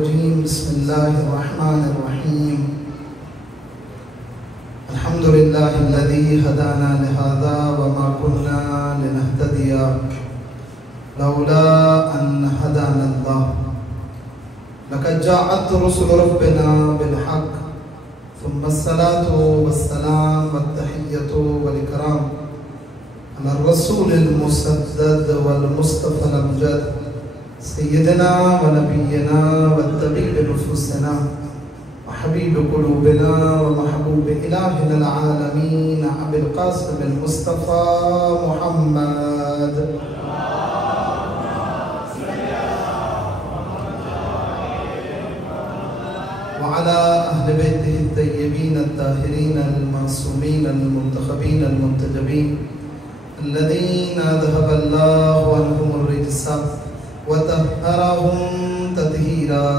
الرجيم بسم الله الرحمن الرحيم الحمد لله الذي هدانا لهذا وما كنا لنهتدي لولا أن هدانا الله لقد جاءت رسل ربنا بالحق ثم الصلاة والسلام والتحية والإكرام على الرسول المسدد والمصطفى الأمجد سيدنا ونبينا والطبيب نفوسنا وحبيب قلوبنا ومحبوب إلهنا العالمين أبي القاسم المصطفى محمد وعلى أهل بيته الطيبين الطاهرين المعصومين المنتخبين المنتجبين الذين ذهب الله عنهم الرجس وطهرهم تطهيرا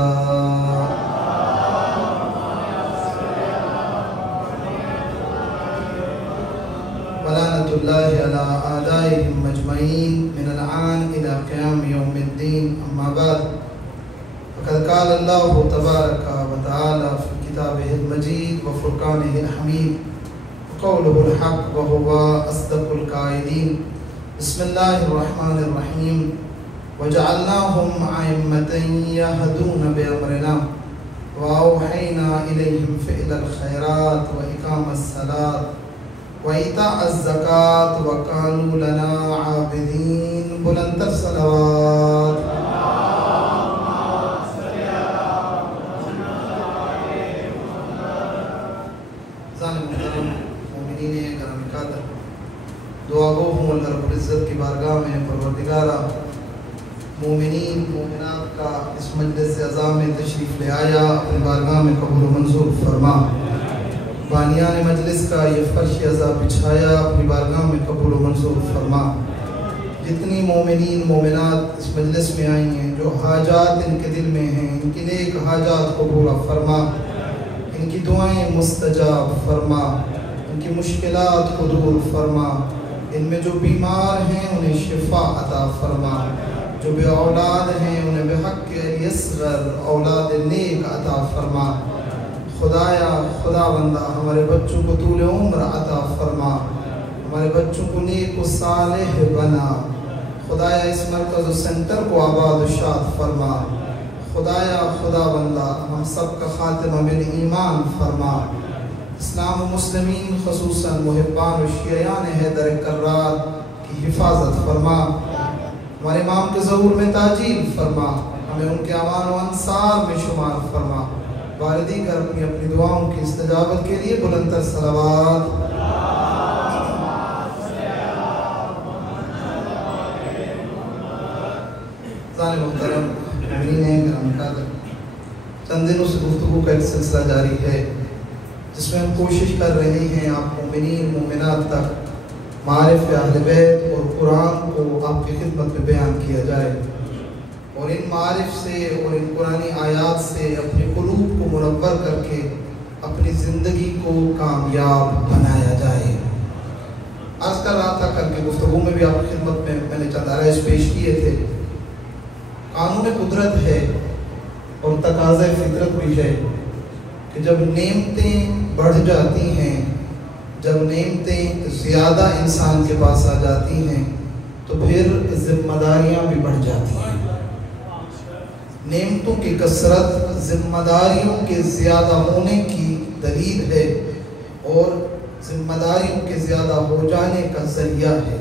ولعنة الله على أعدائهم أجمعين من الآن إلى قيام يوم الدين. أما بعد فقد قال الله تبارك وتعالى في كتابه المجيد وفرقانه الحميد وقوله الحق وهو أصدق القائلين. بسم الله الرحمن الرحيم وجعلناهم أئمة يهدون بأمرنا وأوحينا إليهم فعل الخيرات وإقام الصلاة وإيتاء الزكاة وكانوا لنا عابدين. بلند الصلوات. مومنین کرام قدر دعا گو ہوں اللہ رب العزت کی بارگاہ میں پروردگارہ مومنین مومنات کا اس مجلس اعزا میں تشریف لے آیا اپنی بارگاہ میں قبول و منظور فرما. بانیان مجلس کا یہ فرش اعزا بچھایا اپنی بارگاہ میں قبول و منظور فرما. جتنی مومنین مومنات اس مجلس میں آئی ہیں جو حاجات ان کے دل میں ہیں ان کی نیک حاجات کو پورا فرما. ان کی دعائیں مستجاب فرما. ان کی مشکلات کو دور فرما. ان میں جو بیمار ہیں انہیں شفا عطا فرما. جو بے اولاد ہیں انہیں بحق اصغر اولاد نیک عطا فرما. خدایا خدا بندہ ہمارے بچوں کو طول عمر عطا فرما. ہمارے بچوں کو نیک و صالح بنا. خدایا اس مرکز و سنٹر کو آباد و شاد فرما. خدایا خدا بندہ ہم سب کا خاتمہ بالایمان فرما. اسلام و مسلمین خصوصاً محبان و شیعیان حیدر کرار کی حفاظت فرما. ہمارے امام کے ظہور میں تاجیل فرما. ہمیں ان کے امان و انصار میں شمار فرما. والدی کر اپنی دعاؤں کی استجابت کے لیے بلندتر صلوات. محترم مومنین کرام قدر چند دنوں سے گفتگو کا ایک سلسلہ جاری ہے جس میں ہم کوشش کر رہے ہیں آپ مومنین مومنات تک معارف اہل بیت اور قرآن کو آپ کی خدمت میں بیان کیا جائے اور ان معارف سے اور ان قرآنی آیات سے اپنے قلوب کو منور کر کے اپنی زندگی کو کامیاب بنایا جائے. عرض کر رہا تھا کل کی گفتگو میں بھی آپ کی خدمت میں نے چند آرائز پیش کیے تھے. قانون قدرت ہے اور تقاضۂ فطرت بھی ہے کہ جب نعمتیں بڑھ جاتی ہیں جب نعمتیں زیادہ انسان کے پاس آ جاتی ہیں تو پھر ذمہ داریاں بھی بڑھ جاتی ہیں. نعمتوں کی کثرت ذمہ داریوں کے زیادہ ہونے کی دلیل ہے اور ذمہ داریوں کے زیادہ ہو جانے کا ذریعہ ہے.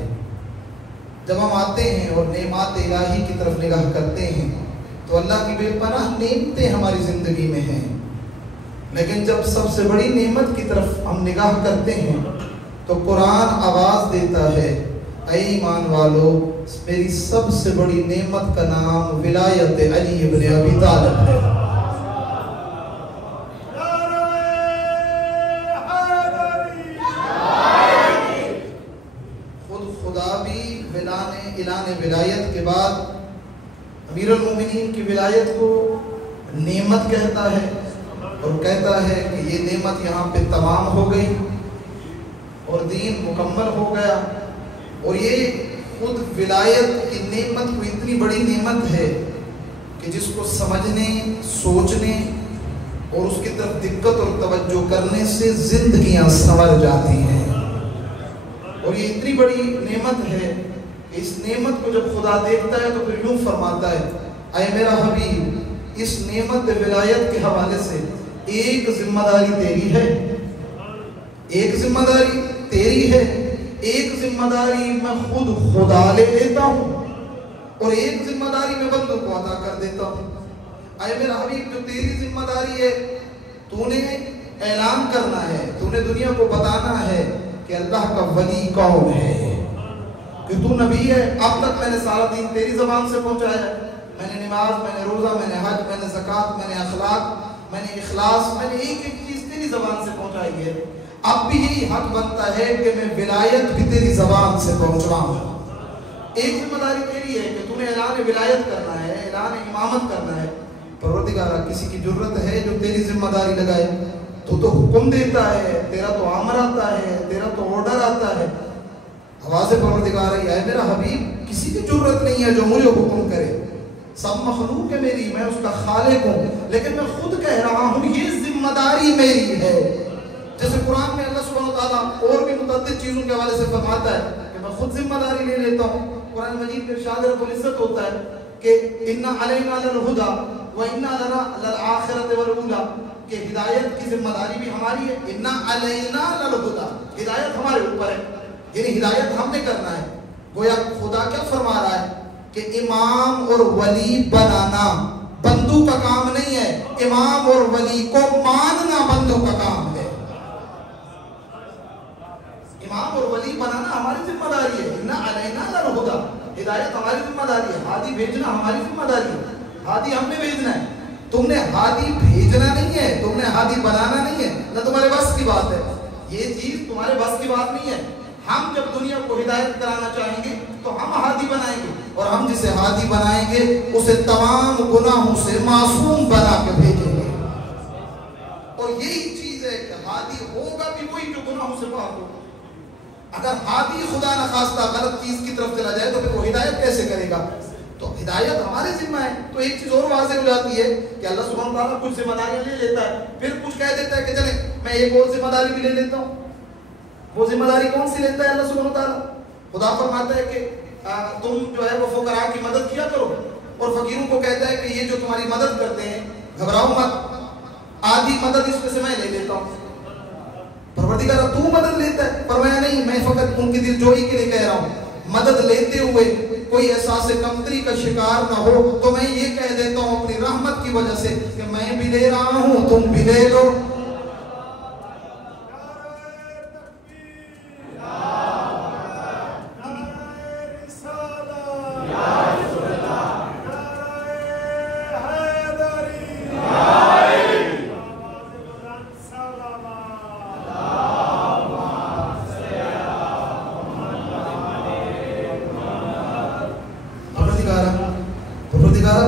جب ہم آتے ہیں اور نعمات الہی کی طرف نگاہ کرتے ہیں تو اللہ کی بے پناہ نعمتیں ہماری زندگی میں ہیں. لیکن جب سب سے بڑی نعمت کی طرف ہم نگاہ کرتے ہیں تو قرآن آواز دیتا ہے اے ایمان والو میری سب سے بڑی نعمت کا نام ولایت علی ابن ابی طالب ہے. خود خدا بھی اعلان ولایت کے بعد امیر المومنین کی ولایت کو نعمت کہتا ہے اور کہتا ہے کہ یہ نعمت یہاں پہ تمام ہو گئی اور دین مکمل ہو گیا. اور یہ خود ولایت کی نعمت کو اتنی بڑی نعمت ہے کہ جس کو سمجھنے، سوچنے اور اس کی طرف دقت اور توجہ کرنے سے زندگیاں سنور جاتی ہیں. اور یہ اتنی بڑی نعمت ہے، اس نعمت کو جب خدا دیکھتا ہے تو پھر یوں فرماتا ہے، اے میرا حبیب، اس نعمت ولایت کے حوالے سے ایک ذمہ داری تیری ہے، ایک ذمہ داری تیری ہے، ایک ذمہ داری میں خود خدا لے لیتا ہوں اور ایک ذمہ داری میں بندوں کو عطا کر دیتا ہوں. اے میرا حبیب، جو تیری ذمہ داری ہے، تو نے اعلان کرنا ہے، تو نے دنیا کو بتانا ہے کہ اللہ کا ولی کون ہے، کہ تو نبی ہے. اب تک میں نے سارا دین تیری زبان سے پہنچایا ہے. میں نے نماز، میں نے روزہ، میں نے حج، میں نے زکوٰۃ، میں نے اخلاق، میں نے اخلاص، میں نے ایک ایک چیز تیری زبان سے پہنچائی ہے. اب بھی یہی حق بنتا ہے کہ میں ولایت بھی تیری زبان سے پہنچواؤں. ایک ذمہ داری تیری ہے کہ تو نے اعلان ولایت کرنا ہے، اعلان امامت کرنا ہے. پروردگارہ، کسی کی جرت ہے جو تیری ذمہ داری لگائے؟ تو حکم دیتا ہے، تیرا تو امر آتا ہے، تیرا تو آرڈر آتا ہے. آواز پروردگار ہے، اے میرا حبیب، کسی کی جرت نہیں ہے جو مجھے حکم کرے. سب مخلوق ہے میری، میں اس کا خالق ہوں، لیکن میں خود کہہ رہا ہوں یہ ذمہ داری میری ہے. جیسے قرآن میں اللہ سبحانہ وتعالیٰ اور بھی متعدد چیزوں کے حوالے سے فرماتا ہے کہ میں خود ذمہ داری لے لیتا ہوں. قرآن مجید میں ارشاد رب العزت ہوتا ہے کہ اِنَّ عَلَيْنَا لَلْهُدَىٰ وَإِنَّا لَلْآخِرَةِ وَالْأُولَىٰ، کہ ہدایت کی ذمہ داری بھی ہماری ہے. اِنَّ عَلَيْنَا لَلْهُدَىٰ، ہدایت ہمارے اوپر ہے، یعنی ہدایت ہم نے کرنا ہے. گویا خدا کیا فرما رہا ہے کہ امام اور ولی بنانا بندوں کا کام نہیں ہے، امام اور ولی کو ماننا بندوں کا کام ہے. امام اور ولی بنانا ہماری ذمہ داری ہے. اِنَّ عَلَيْنَا لَلْهُدَىٰ، ہدایت ہماری ذمہ داری ہے، ہادی بھیجنا ہماری ذمہ داری ہے. ہادی ہم نے بھیجنا ہے، تم نے ہادی بھیجنا نہیں ہے، تم نے ہادی بنانا نہیں ہے. نہ تمہارے بس کی بات ہے، یہ چیز تمہارے بس کی بات نہیں ہے. ہم جب دنیا کو ہدایت کرانا چاہیں گے تو ہم ہادی بنائیں گے، اور ہم جسے ہادی بنائیں گے اسے تمام گناہوں سے معصوم بنا کے بھیجیں گے. اور یہی چیز ہے کہ ہادی ہوگا بھی وہی جو گناہوں سے پاک ہوگا. اگر ہادی خدا نخواستہ غلط چیز کی طرف چلا جائے تو پھر وہ ہدایت کیسے کرے گا؟ تو ہدایت ہمارے ذمہ ہے. تو ایک چیز اور واضح ہو جاتی ہے کہ اللہ سبحانہ وتعالیٰ کچھ ذمہ داریاں لے لیتا ہے، پھر کچھ کہہ دیتا ہے کہ چلیں میں ایک اور ذمہ داری بھی لے لیتا ہوں. وہ ذمہ داری کون سی لیتا ہے اللہ سبحانہ وتعالیٰ؟ خدا فرماتا ہے کہ تم جو ہے وہ فقراء کی مدد کیا کرو، اور فقیروں کو کہتا ہے کہ یہ جو تمہاری مدد کرتے ہیں گھبراؤ مت، آدھی مدد اس میں سے میں لے لیتا ہوں. پروردگار تو مدد لیتا ہے؟ فرمایا نہیں، میں فقط ان کی دل جوئی کے لیے کہہ رہا ہوں. مدد لیتے ہوئے کوئی احساس کمتری کا شکار نہ ہو تو میں یہ کہہ دیتا ہوں اپنی رحمت کی وجہ سے کہ میں بھی لے رہا ہوں، تم بھی لے لو.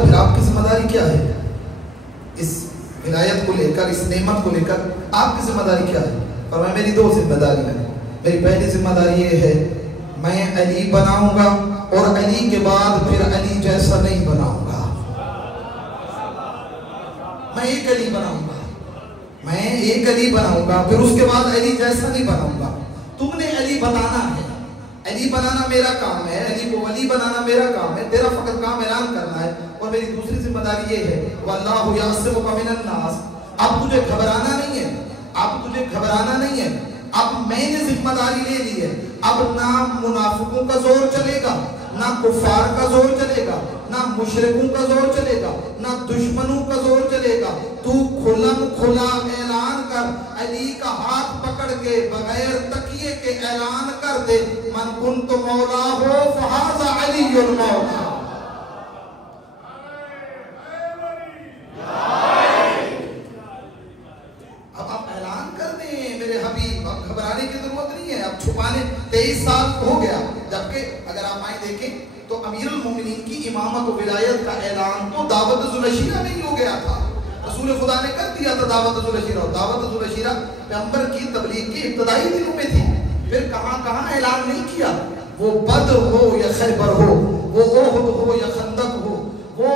پھر آپ کی ذمہ داری کیا ہے؟ اس ولایت کو لے کر، اس نعمت کو لے کر آپ کی ذمہ داری کیا ہے؟ فرمایا میری دو ذمہ داری ہیں. میری پہلی ذمہ داری یہ ہے میں علی بناؤں گا، اور علی کے بعد پھر علی جیسا نہیں بناؤں گا. میں ایک علی بناؤں گا، میں ایک علی بناؤں گا، پھر اس کے بعد علی جیسا نہیں بناؤں گا. تم نے علی بنانا ہے، علی بنانا میرا کام ہے، علی کو ولی بنانا میرا کام ہے. تیرا فقط کام اعلان کرنا ہے. اور میری دوسری ذمہ داری یہ ہے وَاللَّهُ يَعْصِمُكَ مِنَ النَّاسِ، اب تجھے گھبرانا نہیں ہے، اب تجھے گھبرانا نہیں ہے. اب میں نے ذمہ داری لے لی ہے. اب نہ منافقوں کا زور چلے گا، نہ کفار کا زور چلے گا، نہ مشرکوں کا زور چلے گا، نہ دشمنوں کا زور چلے گا. تو کھلم کھلا اعلان کر، علی کا ہاتھ پکڑ کے بغیر تکیے کے اعلان کر دے من کنت مولا ہو فہذا علی المولا. اب آپ اعلان کر دیں میرے حبیب، اب گھبرانے کی ضرورت نہیں ہے. اب چھپانے 23 سال ہو گیا، جبکہ اگر آپ آئیں دیکھیں تو امیر المومنین کی امامت و ولایت کا اعلان تو دعوت ذوالعشیرہ میں ہی ہو گیا تھا. رسول خدا نے کر دیا تھا دعوت ذوالعشیرہ. دعوت ذوالعشیرہ پیغمبر کی تبلیغ کی ابتدائی دنوں میں تھی. پھر کہاں کہاں اعلان نہیں کیا. وہ بدر ہو یا خیبر ہو، وہ احد ہو یا خندق ہو، وہ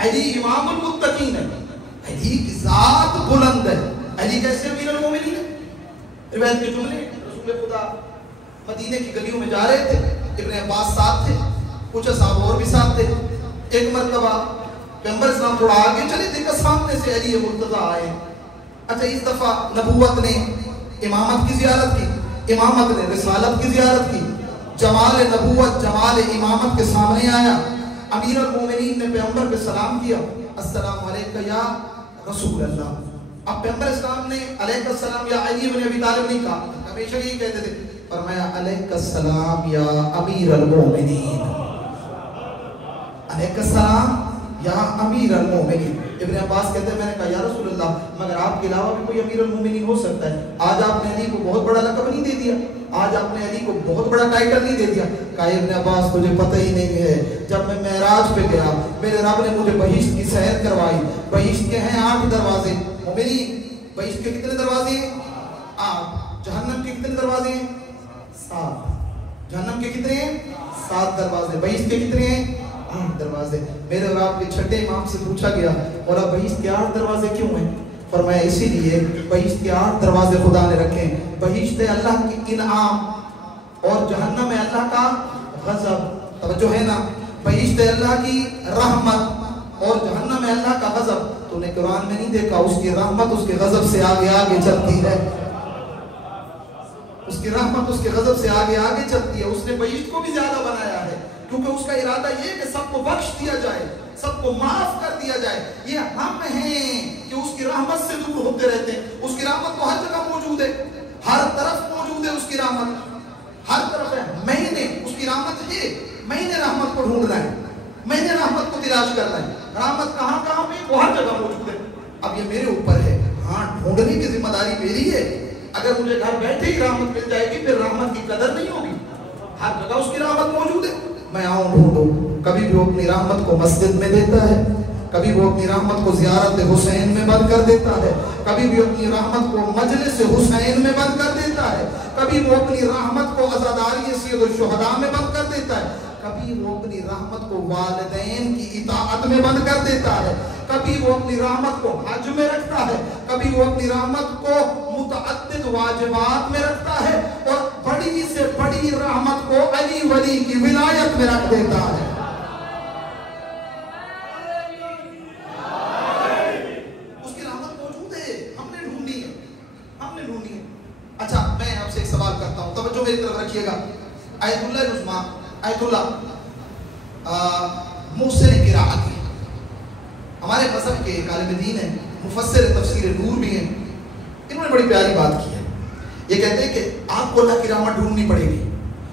علی امام المتقین ہے، علی کی ذات بلند ہے. علی کیسے امیر المومنین ہے؟ روایت کے جملے، رسول خدا مدینے کی گلیوں میں جا رہے تھے، ابن عباس ساتھ تھے، کچھ صحابہ اور بھی ساتھ تھے. ایک مرتبہ پیغمبر اسلام تھوڑا آگے چلے، دیکھا سامنے سے علی مرتضیٰ آئے. اچھا اس دفعہ نبوت نے امامت کی زیارت کی، امامت نے رسالت کی زیارت کی. جمال نبوت جمال امامت کے سامنے آیا. امیر المومنین نے پیغمبر پہ سلام کیا، السلام علیکہ یا رسول اللہ. اب پیغمبر اسلام نے علیکہ السلام یا علی بن ابی طالب نہیں کہا، ہمیشہ یہی کہتے تھے، فرمایا علیکہ السلام یا امیر المومنین، علیکہ السلام یا امیر المومنین. ابن عباس کہتے ہیں میں نے کہا یا رسول اللہ مگر آپ کے علاوہ بھی کوئی امیر المومنین ہو سکتا ہے، آج آپ نے علی کو بہت بڑا لقب نہیں دے دیا، آج آپ نے علی کو بہت بڑا ٹائٹل نہیں دے دیا. کہا ابن عباس مجھے پتہ ہی نہیں ہے، جب میں معراج پہ گیا میرے رب نے مجھے بہشت کی سیر کروائی. بہشت کے ہیں 8 دروازے، مومنین بہشت کے کتنے دروازے ہیں؟ 8. جہنم کے کتنے دروازے ہیں؟ 7. جہنم کے کتنے ہیں؟ 7 دروازے. بہشت کے کتنے ہیں؟ 8 دروازے. میرے اور آپ کے چھٹے امام سے پوچھا گیا اور اب بہشت کے 8 دروازے کیوں ہیں؟ فرمایا اسی لیے بہشت کے 8 دروازے خدا نے رکھے ہیں. بہشت ہے اللہ کی انعام اور جہنم ہے اللہ کا غضب. توجہ ہے نا؟ بہشت ہے اللہ کی رحمت اور جہنم ہے اللہ کا غضب. تو نے قرآن میں نہیں دیکھا اس کی رحمت اس کے غضب سے آگے آگے چلتی ہے، اس کی رحمت اس کے غضب سے آگے آگے چلتی ہے. اس نے بہشت کو بھی زیادہ بنایا ہے کیونکہ اس کا ارادہ یہ کہ سب کو بخش دیا جائے، سب کو معاف کر دیا جائے. یہ ہم ہیں کہ اس کی رحمت سے دور ہوتے رہتے ہیں. اس کی رحمت تو ہر جگہ موجود ہے، ہر طرف موجود ہے. اس کی رحمت ہر طرف ہے. میں نے اس کی رحمت ہے، میں نے رحمت کو ڈھونڈنا ہے، میں نے رحمت کو تلاش کرنا ہے. رحمت کہاں کہاں پہ؟ وہ ہر جگہ موجود ہے. اب یہ میرے اوپر ہے، ہاں ڈھونڈنے کی ذمہ داری میری ہے. اگر مجھے گھر بیٹھے ہی رحمت مل جائے گی پھر رحمت کی قدر نہیں ہوگی. ہر جگہ اس کی رحمت موجود ہے. میں آؤں ڈھونڈوں. کبھی بھی وہ اپنی رحمت کو مسجد میں دیتا ہے، کبھی وہ اپنی رحمت کو زیارت حسین میں بند کر دیتا ہے، کبھی بھی اپنی رحمت کو مجلس حسین میں بند کر دیتا ہے، کبھی وہ اپنی رحمت کو عزاداری سید الشہداء میں بند کر دیتا ہے، کبھی وہ اپنی رحمت کو والدین کی اطاعت میں بند کر دیتا ہے، کبھی وہ اپنی رحمت کو حج میں رکھتا ہے، کبھی وہ اپنی رحمت کو متعدد واجبات میں رکھتا ہے، اور بڑی سے بڑی رحمت کو علی ولی کی ولایت میں رکھ دیتا ہے. اس کی رحمت موجود ہے، ہم نے ڈھونڈی ہے، ہم نے ڈھونڈی ہے. اچھا میں آپ سے ایک سوال کرتا ہوں، توجہ میری طرف رکھیے گا. آیت اللہ العظمیٰ، آیت اللہ محسن قراءت ہے، ہمارے مذہب کے عالم دین ہیں، مفسر تفسیر نور بھی ہیں. انہوں نے بڑی پیاری بات کی ہے. یہ کہتے ہیں کہ آپ کو اللہ کی رحمت ڈھونڈنی پڑے گی،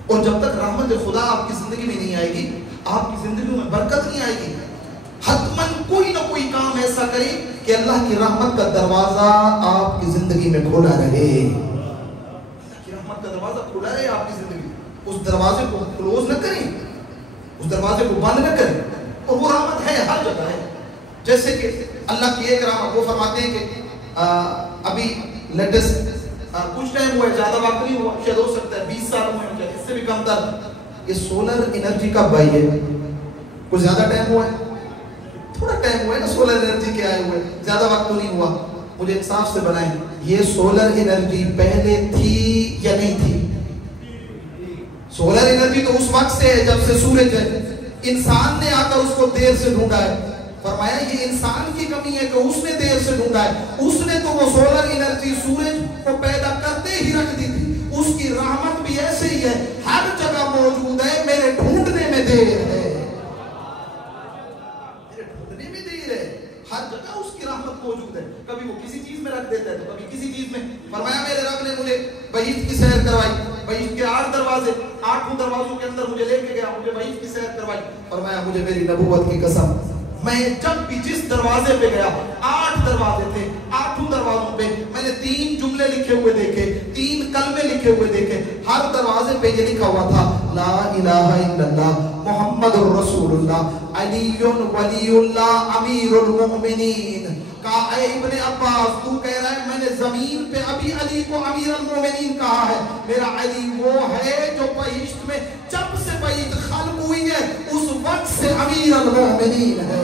اور جب تک رحمت خدا آپ کی زندگی میں نہیں آئے گی آپ کی زندگی میں برکت نہیں آئے گی. حتماً کوئی نہ کوئی کام ایسا کریں کہ اللہ کی رحمت کا دروازہ آپ کی زندگی میں کھولا رہے. اللہ کی رحمت کا دروازہ کھولا رہے آپ کی زندگی. اس دروازے کو کلوز نہ کریں، اس دروازے کو بند نہ کریں. اور وہ رحمت ہے ہر جگہ ہے. جیسے کہ اللہ کی ایک رحمت، وہ فرماتے ہیں کہ ابھی لیٹسٹ کچھ ٹائم ہوا ہے، زیادہ وقت نہیں ہوا، شاید ہو سکتا ہے 20 سال ہوئے ہیں، اس سے بھی کم تر. یہ سولر انرجی کب آئی ہے؟ کچھ زیادہ ٹائم ہوا ہے؟ تھوڑا ٹائم ہوا ہے نا سولر انرجی کے آئے ہوئے، زیادہ وقت تو نہیں ہوا. مجھے انصاف سے بنائیں، یہ سولر انرجی پہلے تھی یا نہیں تھی؟ سولر انرجی تو اس وقت سے ہے جب سے سورج ہے. انسان نے آ کر اس کو دیر سے ڈھونڈا ہے. فرمایا یہ انسان کی کمی ہے کہ اس نے دیر سے ڈھونڈا ہے. اس نے تو وہ سولر انرجی سورج کو پیدا کرتے ہی رکھ دی تھی. اس کی رحمت بھی ایسے ہی ہے، ہر جگہ موجود ہے، میرے ڈھونڈنے میں دیر ہے، میرے ڈھونڈنے میں دیر ہے. ہر جگہ اس کی رحمت موجود ہے. کبھی وہ کسی چیز میں رکھ دیتا ہے تو کبھی کسی چیز میں. فرمایا میرے رب نے مجھے بہشت کی سیر کروائی. بہشت کے 8 دروازے، 8 دروازوں کے اندر مجھے لے کے گیا، مجھے بہشت کی سیر کروائی. فرمایا مجھے میری نبوت کی قسم، میں جب بھی جس دروازے پہ گیا، 8 دروازے تھے، 8 دروازوں پہ میں نے 3 جملے لکھے ہوئے دیکھے، 3 کلمے لکھے ہوئے دیکھے. ہر دروازے پہ یہ لکھا ہوا تھا لا الہ الا اللہ محمد الرسول اللہ علی ولی اللہ امیر المؤمنین. کہا اے ابن عباس تو کہہ رہا ہے میں نے زمین پہ ابھی علی کو امیر المؤمنین کہا ہے. میرا علی وہ ہے جو بہشت میں جب سے بہشت خلق ہوئی ہے اس وقت سے امیر المؤمنین ہے.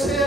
6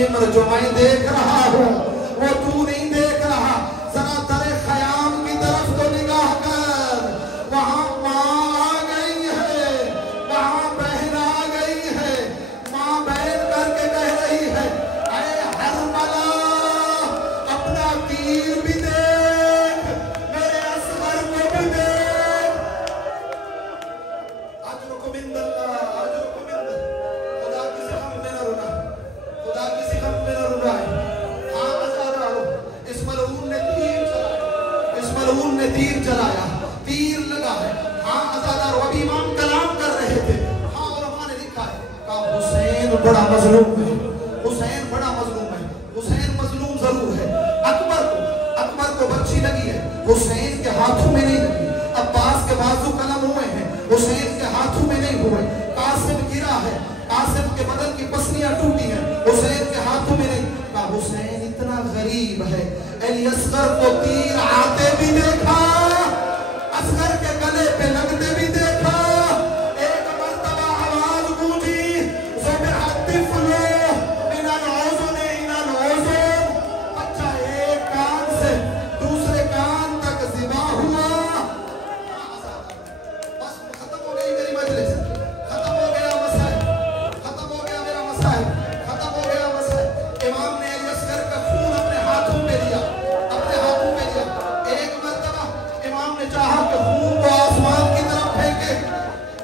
شمر جو میں دیکھ رہا ہوں وہ تو نہیں دیکھ رہا. ذرا در خیام کی طرف تو نگاہ کر. وہاں ماں آ گئی ہے, وہاں بہن آ گئی ہے. ماں بہن کر کے کہہ رہی ہے اے حرملہ اپنا تیر بھی دیکھ, میرے اصغر کو بھی دیکھ. اجرکم عند اللہ, اجرکم عند اللہ. خدا کسی غم میں نہ رونا, خدا کسی غم میں نہ رونا ہے. ہاں ازادارو, اس ملعون نے تیر چلایا, اس ملعون نے تیر چلایا, تیر لگا ہے. ہاں ازادارو, ابھی امام کلام کر رہے تھے. ہاں علماء نے لکھا ہے کہ حسین بڑا مظلوم ہے, حسین بڑا مظلوم ہے. حسین مظلوم ضرور ہے. اکبر کو برچھی لگی ہے, حسین کے ہاتھوں میں نہیں لگی. عباس کے بازو قلم ہوئے ہیں, حسین کے ہاتھوں میں نہیں ہوئے. قاسم گرا ہے, قاسم کے بدن کی پسلیاں ٹوٹی ہیں, حسین کے ہاتھوں میں نہیں. کہا حسین اتنا غریب ہے, علی اصغر کو تیر آتے بھی دیکھا, اصغر کے گلے پہ لگتے بھی دیکھا. ایک مرتبہ آواز گونجی, زبر الطفل من العذن الى العذن. بچہ ایک کان سے دوسرے کان تک ذبح ہوا. بس ختم ہو گئی میری مجلس, ختم ہو گیا مسائل, ختم ہو گیا میرا مسائل, ختم ہو گیا مسائل. امام نے علی اصغر کا خون اپنے ہاتھوں پہ لیا, اپنے ہاتھوں پہ لیا. ایک مرتبہ امام نے چاہا کہ خون کو آسمان کی طرف پھینکے,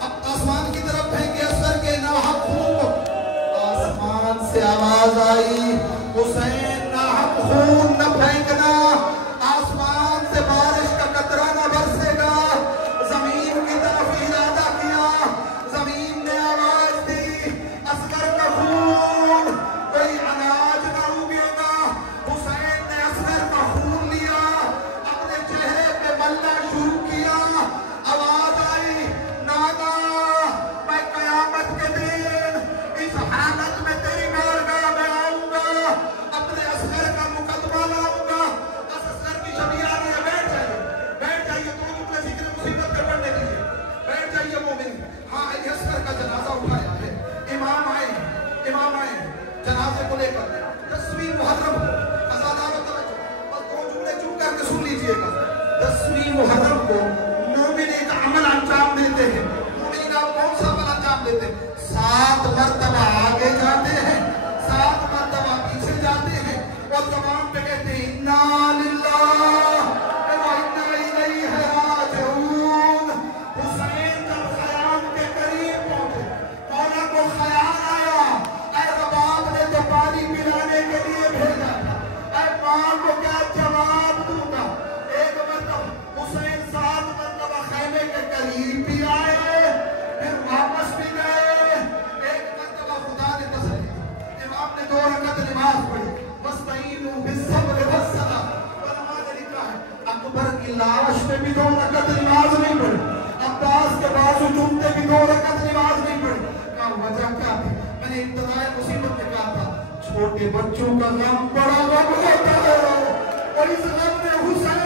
اب آسمان کی طرف پھینکے اصغر کے ناحق خون کو. آسمان سے آواز آئی, حسین ناحق خون نہ پھینکنا, آسمان سے بارش کا قطرہ نہ برسے گا. زمین کی طرف ارادہ کیا, زمین نے آواز دی, اصغر کا خون, کوئی اناج نہ اگے گا. حسین نے اصغر کا خون لیا, اپنے چہرے پہ ملنا شروع کیا. آواز آئی, نانا میں قیامت کے دن اس حالت میں تیری بارگاہ میں آؤں گا, اپنے اصغر کا مقدمہ لاؤں گا. اصغر کی شبیہ آ رہی ہے, بیٹھ جائیے, بیٹھ جائیے, تو اپنے ذکر مصیبت پہ پڑھنے دیجیے, بیٹھ جائیے مومن. ہاں علی اصغر کا جنازہ اٹھایا ہے, امام آئے جنازے کو لے کر. 10ویں محرم کو, ازادارو توجہ, بس دو جملے چپ کر کے سن لیجئے گا. 10ویں محرم کو مومن ایک عمل انجام دیتے ہیں. مومن کا کون سا عمل انجام دیتے ہیں؟ 7 مرتبہ آگے جاتے ہیں, 7 مرتبہ پیچھے جاتے ہیں, اور زبان پہ کہتے ہیں انا للہ و انا الیہ راجعون. حسین جب خیام کے قریب پہنچے, مولا کو خیال آیا, اے رباب نے تو پانی پلانے کے لیے بھیجا تھا, اے ماں کو کیا جواب دوں گا. ایک مرتبہ حسین 7 مرتبہ خیمے کے قریب بھی آئے, پھر واپس بھی گئے. ایک مرتبہ خدا نے تسلی دی, امام نے 2 رکعت نماز پڑھی, وَاسْتَعِینُوا بِالصَّبْرِ وَالصَّلَاةِ. علماء نے لکھا ہے اکبر کی لاش پہ بھی 2 رکعت نماز نہیں پڑھی, عباس کے بازو چومتے بھی 2 رکعت نماز نہیں پڑھی. کہا وجہ کیا تھی؟ میں نے ابتدائے مصیبت میں کہا تھا چھوٹے بچوں کا غم بڑا غم ہوتا ہے, اور اس غم میں حسین